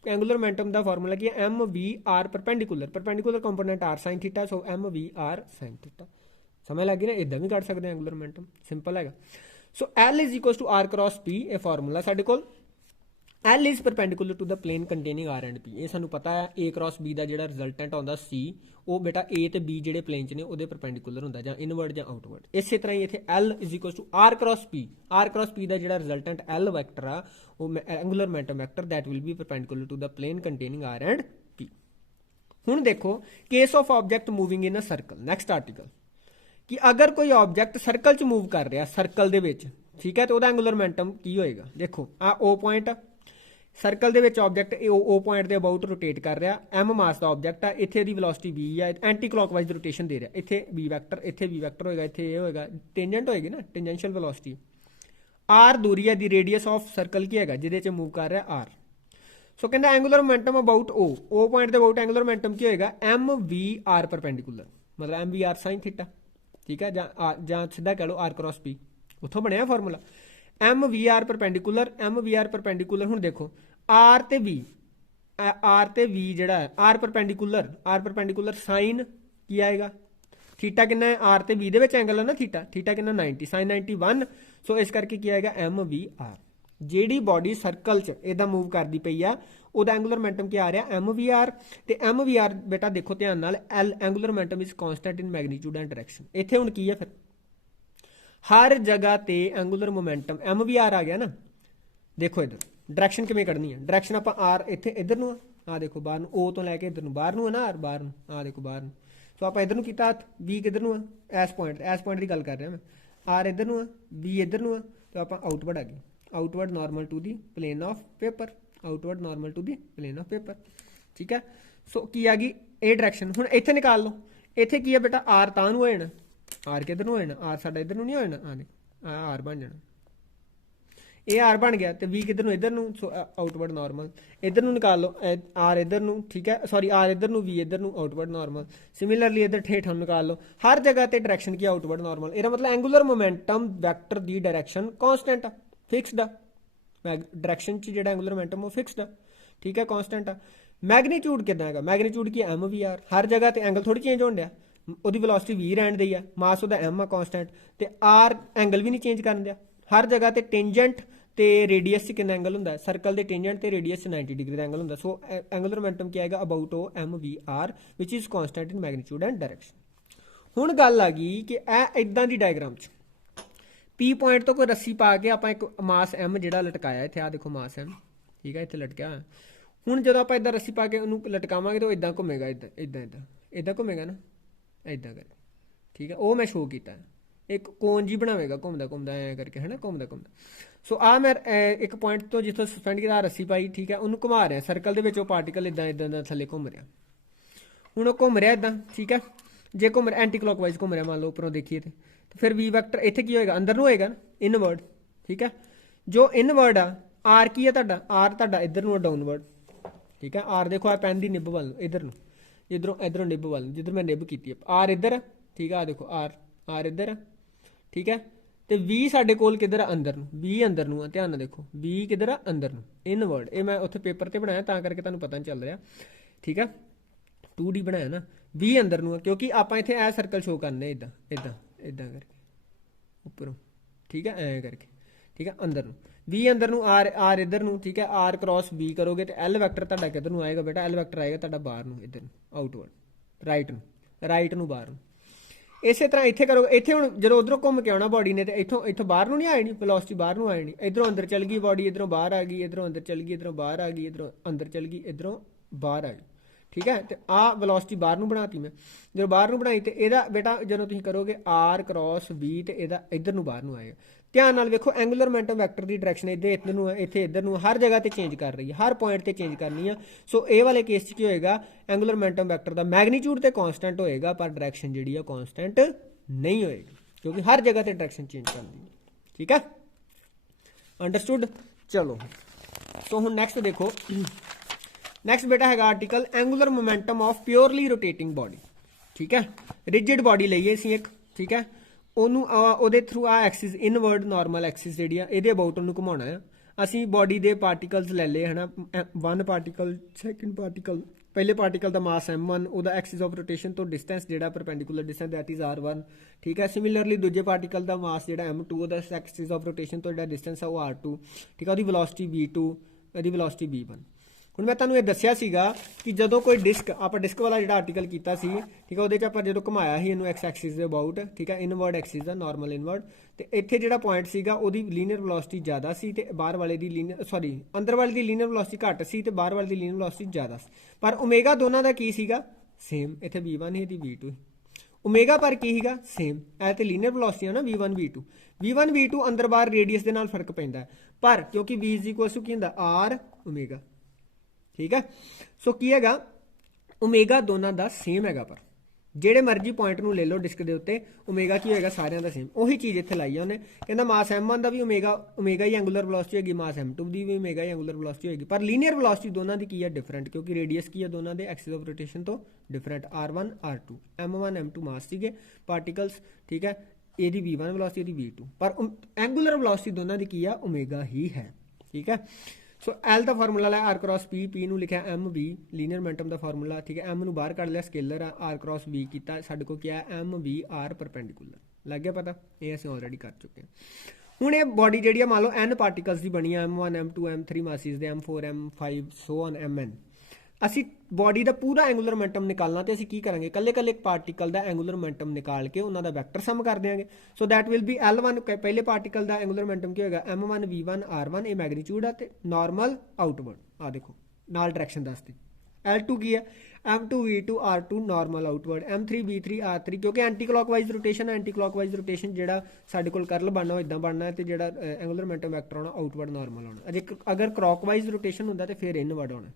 एंगुलर मोमेंटम का फॉर्मूला की है M V R perpendicular component R sine theta so M V R sine theta समझ लगी ना इदा भी कर सकते हैं एंगुलर मोमेंटम सिंपल है so L is equal to are cross P ए फॉर्मूला साडे कोल L is perpendicular to the plane containing are and P ये सानू पता है ए क्रॉस बी का जो रिजल्टेंट आता सी वो बेटा ए तो बी जो प्लेन च ने वो परपेंडिकुलर होंगे जां इनवर्ड जां आउटवर्ड इस तरह ही इत्थे l is equal to are cross p का जो रिजल्टेंट एल वैक्टर आ वो angular momentum vector that will be perpendicular to the plane containing are and p हुण देखो case of object moving in a circle next article कि अगर कोई object circle च मूव कर रहा सर्कल दे विच ठीक है तो वह एंगुलर मोमेंटम की होएगा देखो आ ओ पॉइंट सर्कल ਦੇ ਵਿੱਚ ਆਬਜੈਕਟ ਉਹ ਪੁਆਇੰਟ ਦੇ ਅਬਾਊਟ ਰੋਟੇਟ ਕਰ ਰਿਹਾ m ਮਾਸ ਦਾ ਆਬਜੈਕਟ ਆ ਇੱਥੇ ਦੀ ਵੈਲੋਸਿਟੀ v ਆ ਐਂਟੀ ਕਲੌਕਵਾਈਜ਼ ਰੋਟੇਸ਼ਨ ਦੇ ਰਿਹਾ ਇੱਥੇ v ਵੈਕਟਰ ਹੋਏਗਾ ਇੱਥੇ ਇਹ ਹੋਏਗਾ ਟੈਂਜੈਂਟ ਹੋਏਗੀ ਨਾ ਟੈਂਜੈਂਸ਼ੀਅਲ ਵੈਲੋਸਿਟੀ r ਦੂਰੀ ਹੈ ਦੀ ਰੇਡੀਅਸ ਆਫ ਸਰਕਲ ਕੀ ਹੈਗਾ ਜਿਹਦੇ 'ਚ ਮੂਵ ਕਰ ਰਿਹਾ r ਸੋ ਕਹਿੰਦਾ angular momentum about o point ਦੇ ਅਬਾਊਟ ਐਂਗੂਲਰ ਮੋਮੈਂਟਮ ਕੀ ਹੋਏਗਾ m v r ਪਰਪੈਂਡੀਕੂਲਰ ਮਤਲਬ m v r sin theta ਠੀਕ ਹੈ ਜਾਂ ਸਿੱਧਾ ਕਹਿ ਲਓ r cross p ਉੱਥੋਂ ਬਣਿਆ formula m v r perpendicular ਹੁਣ ਦੇਖੋ r ਤੇ v ਜਿਹੜਾ ਹੈ r ਪਰਪੈਂਡੀਕੂਲਰ sin ਕੀ ਆਏਗਾ ਥੀਟਾ ਕਿੰਨਾ ਹੈ r ਤੇ v ਦੇ ਵਿੱਚ ਐਂਗਲ ਹੈ ਨਾ ਥੀਟਾ ਕਿੰਨਾ 90 sin 91 ਸੋ ਇਸ ਕਰਕੇ ਕੀ ਆਏਗਾ m v r ਜਿਹੜੀ ਬਾਡੀ ਸਰਕਲ 'ਚ ਇਹਦਾ ਮੂਵ ਕਰਦੀ ਪਈ ਆ ਉਹਦਾ ਐਂਗੂਲਰ ਮੋਮੈਂਟਮ ਕੀ ਆ ਰਿਹਾ m v r ਤੇ m v r ਬੇਟਾ ਦੇਖੋ ਧਿਆਨ ਨਾਲ l angular momentum is constant in magnitude and direction ਇੱਥੇ ਹੁਣ ਕੀ ਹੈ ਫਿਰ हर जगह ते angular momentum M V R आ गया ना देखो इधर डायरेक्शन किवें कढनी है डायरेक्शन आपां आर इत्थे इधर नूं आ देखो बाहर नूं ओ तो लैके इधर नूं बाहर नूं है ना आर बाहर नूं आ देखो बाहर नूं सो आपां इधर नूं कीता वी किधर नूं है एस पॉइंट दी गल कर रहा मैं आर इधर नूं है वी इधर नूं है तो आपां आउटवर्ड आ गए outward normal to the plane of paper ठीक है सो की आ गई ए डायरैक्शन। हुण इत्थे निकाल लो, इत्थे की है बेटा आर तां नूं हो जाना, आर किधर नूं हो जाना, आर साडा इधर नूं नहीं हो जाना, आर बन जाना, ये आर बन गया तो वी किधर नूं इधर नूं, सो आउटवर्ड नॉर्मल। इधर नूं निकाल लो आर इधर नूं, ठीक है, सॉरी आर इधर नूं वी इधर नूं, आउटवर्ड नॉर्मल। सिमिलरली इधर हेठां निकाल लो, हर जगह ते डायरेक्शन की आउटवर्ड नॉर्मल। इसका मतलब एंगुलर मोमेंटम वैक्टर दी डायरेक्शन कांस्टेंट आ, फिक्सड आ। डायरेक्शन च जेड़ा एंगुलर मोमेंटम वो फिक्सड आ, ठीक है, कांस्टेंट आ। मैग्नीट्यूड कितना है, मैग्नीट्यूड की एम वी आर, हर जगह ते एंगल थोड़ी चेंज होने दिया, ਉਹਦੀ ਵੈਲੋਸਿਟੀ v ਰਹਿਣ ਦੀ ਆ, ਮਾਸ ਉਹਦਾ m ਆ ਕਾਂਸਟੈਂਟ, ਤੇ r ਐਂਗਲ ਵੀ ਨਹੀਂ ਚੇਂਜ ਕਰਨ ਦਿਆ। ਹਰ ਜਗ੍ਹਾ ਤੇ ਟੈਂਜੈਂਟ ਤੇ ਰੇਡੀਅਸ 'ਚ ਕਿੰਨਾ ਐਂਗਲ ਹੁੰਦਾ, ਸਰਕਲ ਦੇ ਟੈਂਜੈਂਟ ਤੇ ਰੇਡੀਅਸ 'ਚ 90 ਡਿਗਰੀ ਦਾ ਐਂਗਲ ਹੁੰਦਾ। ਸੋ ਐਂਗੂਲਰ ਮੋਮੈਂਟਮ ਕੀ ਆਏਗਾ, ਅਬਾਊਟ ਉਹ m we r which is constant in magnitude and direction. ਹੁਣ ਗੱਲ ਆ ਗਈ ਕਿ ਇਹ ਇਦਾਂ ਦੀ ਡਾਇਗਰਾਮ 'ਚ ਪੀ ਪੁਆਇੰਟ ਤੋਂ ਕੋਈ ਰੱਸੀ ਪਾ ਕੇ ਆਪਾਂ ਇੱਕ ਮਾਸ m ਜਿਹੜਾ ਲਟਕਾਇਆ ਇੱਥੇ, ਆ ਦੇਖੋ ਮਾਸ m, ਠੀਕ ਹੈ, ਇੱਥੇ ਲਟਕਿਆ। ਹੁਣ ਜਦੋਂ ਆਪਾਂ ਇਦਾਂ ਰੱਸੀ ਪਾ ਕੇ ਉਹਨੂੰ ਲਟਕਾਵਾਂਗੇ ਤਾਂ ਉਹ ਇਦਾਂ ਘੁੰਮੇਗਾ, ਇਦਾਂ ਇਦਾਂ ਇਦਾਂ ਇਦਾਂ ਘੁੰਮੇਗਾ ਨਾ, इदा कर, ठीक है, वो मैं शो किया एक कोन जी बनावेगा घूमदा घूमदा ऐ करके, है ना, घूमदा घूमदा। सो आ मैं एक पॉइंट तो जितों सस्पेंड किया रस्सी पाई, ठीक है, उन्होंने घुमा रहा सर्कल के वो पार्टिकल इदा इदा थले घूम रहा। हूँ वो घूम रहा इदा, ठीक है, जे घूम रहा एंटी क्लॉकवाइज घूम रहा, मान लो उपरों देखिए तो फिर वी वैक्टर इत्थे की होएगा, अंदर नूं होएगा ना, इनवर्ड, ठीक है। जो इनवर्ड आ आर की है तुहाडा, आर तुहाडा इधर नूं डाउनवर्ड, ठीक है। आर देखो आ पेन की निब वाल इधर नूं, इधरों इधरों निब वाल, जिधर मैं निब की आर इधर है, ठीक है, आ देखो आर आर इधर है, ठीक है। तो वी साडे कोल किधर अंदर नूं, वी अंदर नूं, ध्यान नाल देखो वी किधर अंदर नूं, इनवर्ड। ये मैं उत्थे पेपर ते बनाया तां करके तुहानूं पता नहीं चल रहा, ठीक है, 2D बनाया ना, वी अंदर नूं, क्योंकि आपां इत्थे ए सर्कल शो करने इदां इदां इदां करके उपरों, ठीक है, ऐ करके, ठीक है, अंदर नूं वी अंदर नूं, आर आर इधर नूं, ठीक है। आर क्रॉस बी करोगे तो एल वैक्टर तुहाडा किधर नूं आएगा बेटा, एल वैक्टर आएगा तुहाडा बाहर नूं, इधर आउटवर्ड, राइट नूं बाहर नूं। इस तरह इत्थे करोगे, इत्थे हुण जदों उधरों घूम के आउणा बॉडी ने, तो इत्थों इत्थों बाहर नूं नहीं आनी, वेलोसिटी बाहर नूं आनी, इधरों अंदर चल गई बॉडी, इधरों बाहर आ गई, इधरों अंदर चल गई, इधरों बाहर आ गई, इधरों अंदर चल गई, इधरों बाहर आ गई, ठीक है। तो आ वेलोसिटी बाहर नूं बनाती मैं, जो बाहर नूं बनाई तो यदा बेटा जदों तुसीं करोगे आर क्रॉस बी तो यदा इधर नूं बाहर नूं आएगा। ध्यान नाल वेखो एंगुलर मोमेंटम वैक्टर की डायरेक्शन इधर नूं इत्थे इधर नूं, हर जगह ते चेंज कर रही है, हर पॉइंट ते चेंज करनी है। सो ए वाले केस च की होएगा, एंगुलर मोमेंटम वैक्टर का मैग्नीट्यूड तो कांस्टेंट होएगा पर डायरेक्शन जिहड़ी है कांस्टेंट नहीं होएगी, क्योंकि हर जगह ते डायरेक्शन चेंज करनी है, ठीक है, अंडरस्टूड। चलो सो हुण नैक्सट देखो, नैक्सट बेटा है article angular momentum of purely rotating body, ठीक है। रिजिड बॉडी लईए असीं एक, ठीक है, ਉਹਨੂੰ ਉਹਦੇ ਥਰੂ ਆ ਐਕਸਿਸ ਇਨਵਰਡ ਨਾਰਮਲ ਐਕਸਿਸ ਜਿਹੜੀ ਆ ਇਹਦੇ ਅਬਾਊਟ ਉਹਨੂੰ ਘੁਮਾਉਣਾ ਆ। ਅਸੀਂ ਬੋਡੀ ਦੇ ਪਾਰਟੀਕਲਸ ਲੈ ਲਏ ਹਨਾ, 1 ਪਾਰਟੀਕਲ, ਸੈਕਿੰਡ ਪਾਰਟੀਕਲ, ਪਹਿਲੇ ਪਾਰਟੀਕਲ ਦਾ ਮਾਸ m1, ਉਹਦਾ ਐਕਸਿਸ ਆਫ ਰੋਟੇਸ਼ਨ ਤੋਂ ਡਿਸਟੈਂਸ ਜਿਹੜਾ perpendicular distance that is r1, ਠੀਕ ਹੈ। ਸਿਮਿਲਰਲੀ ਦੂਜੇ ਪਾਰਟੀਕਲ ਦਾ ਮਾਸ ਜਿਹੜਾ m2, ਉਹਦਾ ਐਕਸਿਸ ਆਫ ਰੋਟੇਸ਼ਨ ਤੋਂ ਜਿਹੜਾ ਡਿਸਟੈਂਸ ਆ ਉਹ r2, ਠੀਕ ਹੈ, ਉਹਦੀ ਵੈਲੋਸਿਟੀ v2, ਇਹਦੀ ਵੈਲੋਸਿਟੀ v1। ਹੁਣ ਮੈਂ ਤੁਹਾਨੂੰ ਇਹ ਦੱਸਿਆ ਸੀਗਾ ਕਿ ਜਦੋਂ ਕੋਈ ਡਿਸਕ, ਆਪਾਂ ਡਿਸਕ ਵਾਲਾ ਜਿਹੜਾ ਆਰਟੀਕਲ ਕੀਤਾ ਸੀ, ਠੀਕ ਹੈ, ਉਹਦੇ 'ਚ ਆਪਾਂ ਜਦੋਂ ਘੁਮਾਇਆ ਸੀ ਇਹਨੂੰ ਐਕਸ ਐਕਸਿਸ ਦੇ ਅਬਾਊਟ, ਠੀਕ ਹੈ, ਇਨਵਰਡ ਐਕਸਿਸ ਦਾ ਨਾਰਮਲ ਇਨਵਰਡ, ਤੇ ਇੱਥੇ ਜਿਹੜਾ ਪੁਆਇੰਟ ਸੀਗਾ ਉਹਦੀ ਲੀਨੀਅਰ ਵੈਲੋਸਿਟੀ ਜ਼ਿਆਦਾ ਸੀ ਤੇ ਬਾਹਰ ਵਾਲੇ ਦੀ ਲੀਨੀਅਰ, ਸੌਰੀ ਅੰਦਰ ਵਾਲੇ ਦੀ ਲੀਨੀਅਰ ਵੈਲੋਸਿਟੀ ਘੱਟ ਸੀ ਤੇ ਬਾਹਰ ਵਾਲੇ ਦੀ ਲੀਨੀਅਰ ਵੈਲੋਸਿਟੀ ਜ਼ਿਆਦਾ ਸੀ, ਪਰ ਓਮੇਗਾ ਦੋਨਾਂ ਦਾ ਕੀ ਸੀਗਾ, ਸੇਮ। ਇੱਥੇ v1 ਸੀ, ਇਹਦੀ v2, ਓਮੇਗਾ ਪਰ ਕੀ ਸੀਗਾ, ਸੇਮ। ਇਹ ਤੇ ਲੀਨੀਅਰ ਵੈਲੋਸਿਟੀ ਆ ਨਾ, v1 v2, v1 v2 ਅੰਦਰ ਬਾਹਰ ਰੇਡੀਅਸ ਦੇ ਨਾਲ ਫਰਕ ਪੈਂਦਾ, ਪਰ ਕਿਉਂਕਿ v ਇਜ਼ ਇਕੁਅਲ ਟੂ ਕੀ ਹੁੰਦਾ, r ਓਮੇਗਾ, ठीक है। सो की है ओमेगा दोनों का सेम है, पर जेडे मर्जी पॉइंट नूं ले लो डिस्क के उत्ते, ओमेगा की होएगा सारियां दा सेम। उही चीज़ इत्थे लाई है उन्हें, कहंदा मास m1 का भी ओमेगा ओमेगा ही एंगुलर वेलोसिटी होगी, मास m2 की भी ओमेगा ही एंगुलर वेलोसिटी होगी, पर लीनियर वेलोसिटी दोनों की की है डिफरेंट, क्योंकि रेडियस की है दोनों के एक्सिस ऑफ रोटेशन तो different, r1 r2, m1 m2 मास सीगे पार्टिकल्स, ठीक है, ये v1 वेलोसिटी, v2, पर एंगुलर वेलोसिटी दोनों की है ओमेगा ही है, ठीक है। सो एल का फार्मूला है आर क्रॉस पी, पी नूं लिखा एम वी, लीनियर मोमेंटम का फार्मूला, ठीक है। एम नूं बाहर कढ़ लिया, स्केलर आ, आर क्रॉस वी किया, साडे कोल क्या है, एम वी आर परपेंडिकुलर, लग गया पता, ये असीं ऑलरेडी कर चुके हैं। हुण ये बॉडी जिहड़ी मान लो n पार्टिकल्स की बनी है, m1 m2 m3 masses they, m4 m5 so on mn। ਅਸੀਂ ਬੋਡੀ ਦਾ ਪੂਰਾ ਐਂਗੂਲਰ ਮੋਮੈਂਟਮ ਨਿਕਾਲਣਾ, ਤੇ ਅਸੀਂ ਕੀ ਕਰਾਂਗੇ, ਕੱਲੇ ਕੱਲੇ ਪਾਰਟੀਕਲ ਦਾ ਐਂਗੂਲਰ ਮੋਮੈਂਟਮ ਨਿਕਾਲ ਕੇ ਉਹਨਾਂ ਦਾ ਵੈਕਟਰ ਸਮ ਕਰ ਦਿਆਂਗੇ। So that will be L1, ਪਹਿਲੇ ਪਾਰਟੀਕਲ ਦਾ ਐਂਗੂਲਰ ਮੋਮੈਂਟਮ ਕੀ ਹੋਏਗਾ, m1 v1 r1, ਇਹ ਮੈਗਨੀਟਿਊਡ ਆ ਤੇ ਨਾਰਮਲ ਆਊਟਵਰਡ, ਆ ਦੇਖੋ ਨਾਲ ਡਾਇਰੈਕਸ਼ਨ ਦੱਸਦੀ। L2 ਕੀ ਹੈ, m2 v2 r2 normal outward, m3 v3 r3, ਕਿਉਂਕਿ anti clockwise rotation, anti clockwise rotation ਜਿਹੜਾ ਸਾਡੇ ਕੋਲ ਕਰਲ ਬਣਨਾ ਉਹ ਇਦਾਂ ਬਣਨਾ, ਤੇ ਜਿਹੜਾ ਐਂਗੂਲਰ ਮੋਮੈਂਟਮ ਵੈਕਟਰ ਆਉਣਾ ਆਊਟਵਰਡ ਨਾਰਮਲ ਆਉਣਾ। ਅਜੇ ਅਗਰ ਕਲੌਕਵਾਈਜ਼ ਰੋਟੇਸ਼ਨ ਹੁੰਦਾ ਤੇ ਫਿਰ ਇਨਵਰਡ ਆਉਣਾ।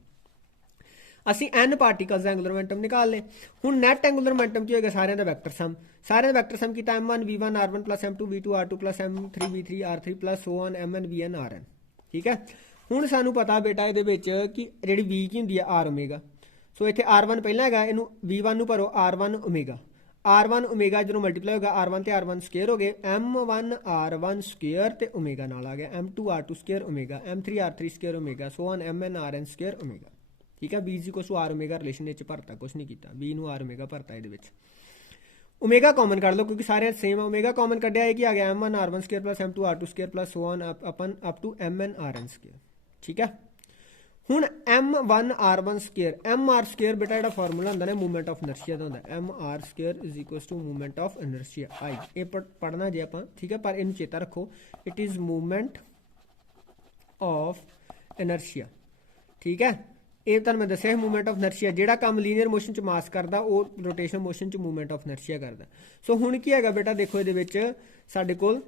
ਅਸੀਂ n ਪਾਰਟੀਕਲਸ ਦਾ ਐਂਗੂਲਰ ਮੋਮੈਂਟਮ ਨਿਕਾਲ ਲਏ। ਹੁਣ ਨੈਟ ਐਂਗੂਲਰ ਮੋਮੈਂਟਮ ਕੀ ਹੋਏਗਾ, ਸਾਰਿਆਂ ਦਾ ਵੈਕਟਰ ਸਮ, ਸਾਰਿਆਂ ਦਾ ਵੈਕਟਰ ਸਮ ਕੀਤਾ m1 v1 r1 plus m2 v2 r2 plus m3 v3 r3 plus so on mn vn rn। ਠੀਕ ਹੈ, ਹੁਣ ਸਾਨੂੰ ਪਤਾ ਬੇਟਾ ਇਹਦੇ ਵਿੱਚ ਕਿ ਜਿਹੜੀ v ਕੀ ਹੁੰਦੀ ਹੈ r ਓਮੇਗਾ। ਸੋ ਇੱਥੇ r1 ਪਹਿਲਾਂ ਹੈਗਾ, ਇਹਨੂੰ v1 ਨੂੰ ਭਰੋ r1 ਓਮੇਗਾ, r1 ਓਮੇਗਾ ਜਦੋਂ ਮਲਟੀਪਲਾਈ ਹੋਗਾ r1 ਤੇ r1 ਸਕੁਅਰ ਹੋ ਗਏ, m1 r1 ਸਕੁਅਰ ਤੇ ਓਮੇਗਾ ਨਾਲ ਆ ਗਿਆ, m2 r2 square omega, m3 r3 square omega, so on mn rn square omega. ਠੀਕ ਹੈ, b r ਓਮੇਗਾ ਰਿਲੇਸ਼ਨ ਵਿੱਚ ਭਰਤਾ, ਕੁਛ ਨਹੀਂ ਕੀਤਾ, b ਨੂੰ r ਓਮੇਗਾ ਭਰਤਾ ਇਹਦੇ ਵਿੱਚ। ਓਮੇਗਾ ਕਾਮਨ ਕੱਢ ਲਓ ਕਿਉਂਕਿ ਸਾਰੇ ਸੇਮ ਆ, ਓਮੇਗਾ ਕਾਮਨ ਕੱਢਿਆ ਇਹ ਕੀ ਆ ਗਿਆ, m1 r1 square plus m2 r2 square plus so on up to mn rn square. ਠੀਕ ਹੈ, ਹੁਣ m1 r1 square, mr square ਬੇਟਾ ਜਿਹੜਾ ਫਾਰਮੂਲਾ ਹੁੰਦਾ ਨਾ ਮੂਵਮੈਂਟ ਆਫ ਇਨਰਸ਼ੀਆ ਦਾ ਹੁੰਦਾ, mr square is equals to movement of inertia i। ਇਹ ਪੜਨਾ ਜੇ ਆਪਾਂ, ਠੀਕ ਹੈ, ਪਰ ਇਹਨੂੰ ਚੇਤਾ ਰੱਖੋ, ਇਟ ਇਜ਼ ਮੂਵਮੈਂਟ ਆਫ ਇਨਰਸ਼ੀਆ। ਠੀਕ ਹੈ, ਇਹ ਤੁਹਾਨੂੰ ਮੈਂ ਦੱਸਿਆ ਮੂਵਮੈਂਟ ਆਫ ਇਨਰਸ਼ੀਆ, ਜਿਹੜਾ ਕੰਮ ਲੀਨੀਅਰ ਮੋਸ਼ਨ ਚ ਮਾਸ ਕਰਦਾ ਉਹ ਰੋਟੇਸ਼ਨ ਮੋਸ਼ਨ ਚ ਮੂਵਮੈਂਟ ਆਫ ਇਨਰਸ਼ੀਆ ਕਰਦਾ। ਸੋ ਹੁਣ ਕੀ ਹੈਗਾ ਬੇਟਾ, ਦੇਖੋ ਇਹਦੇ ਵਿੱਚ ਸਾਡੇ ਕੋਲ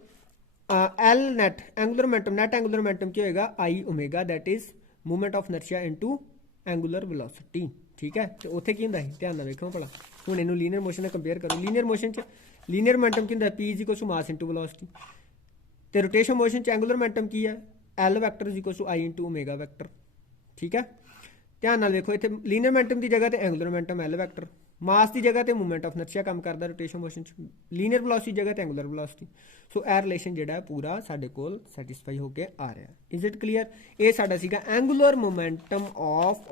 L net angular momentum, net angular momentum ਕੀ ਹੋਏਗਾ, I omega, that is movement of inertia into angular velocity. ਠੀਕ ਹੈ, ਤੇ ਉੱਥੇ ਕੀ ਹੁੰਦਾ ਸੀ, ਧਿਆਨ ਨਾਲ ਵੇਖੋ ਭਲਾ। ਹੁਣ ਇਹਨੂੰ ਲੀਨੀਅਰ ਮੋਸ਼ਨ ਨਾਲ ਕੰਪੇਅਰ ਕਰੋ, ਲੀਨੀਅਰ ਮੋਸ਼ਨ ਚ ਲੀਨੀਅਰ ਮੋਮੈਂਟਮ ਕੀ ਹੁੰਦਾ, P is equal to mass into velocity, ਤੇ ਰੋਟੇਸ਼ਨ ਮੋਸ਼ਨ ਚ ਐਂਗੂਲਰ ਮੋਮੈਂਟਮ ਕੀ ਹੈ, L vector is equal to I into omega vector. ਠੀਕ ਹੈ, ਧਿਆਨ ਨਾਲ ਵੇਖੋ, ਇੱਥੇ ਲੀਨੀਅਰ ਮੋਮੈਂਟਮ ਦੀ ਜਗ੍ਹਾ ਤੇ ਐਂਗੂਲਰ ਮੋਮੈਂਟਮ L ਵੈਕਟਰ, ਮਾਸ ਦੀ ਜਗ੍ਹਾ ਤੇ ਮੂਵਮੈਂਟ ਆਫ ਇਨਰਸ਼ੀਆ ਕੰਮ ਕਰਦਾ ਰੋਟੇਸ਼ਨ ਮੋਸ਼ਨ ਚ, ਲੀਨੀਅਰ ਵੈਲੋਸਿਟੀ ਦੀ ਜਗ੍ਹਾ ਤੇ ਐਂਗੂਲਰ ਵੈਲੋਸਿਟੀ। ਸੋ ਇਹ ਰਿਲੇਸ਼ਨ ਜਿਹੜਾ ਹੈ ਪੂਰਾ ਸਾਡੇ ਕੋਲ ਸੈਟੀਸਫਾਈ ਹੋ ਕੇ ਆ ਰਿਹਾ। Is it clear? ਇਹ ਸਾਡਾ ਸੀਗਾ angular momentum of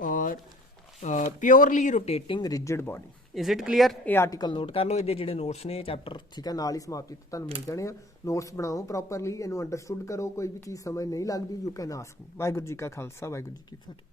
purely rotating rigid body. Is it clear? ਇਹ ਆਰਟੀਕਲ ਨੋਟ ਕਰ ਲਓ, ਇਹਦੇ ਜਿਹੜੇ ਨੋਟਸ ਨੇ ਚੈਪਟਰ, ਠੀਕ ਹੈ, ਨਾਲ ਹੀ ਸਮਾਪਤੀ ਤੁਹਾਨੂੰ ਮਿਲ ਜਾਣੇ ਆ। ਨੋਟਸ ਬਣਾਓ ਪ੍ਰੋਪਰਲੀ, ਇਹਨੂੰ ਅੰਡਰਸਟੂਡ ਕਰੋ, ਕੋਈ ਵੀ ਚੀਜ਼ ਸਮਝ ਨਹੀਂ ਲੱਗਦੀ you can ask me. Waheguru ji ਕਾ ਖਾਲਸਾ, ਵਾਹਿਗੁਰੂ ਜੀ ਕੀ ਫਤਿਹ।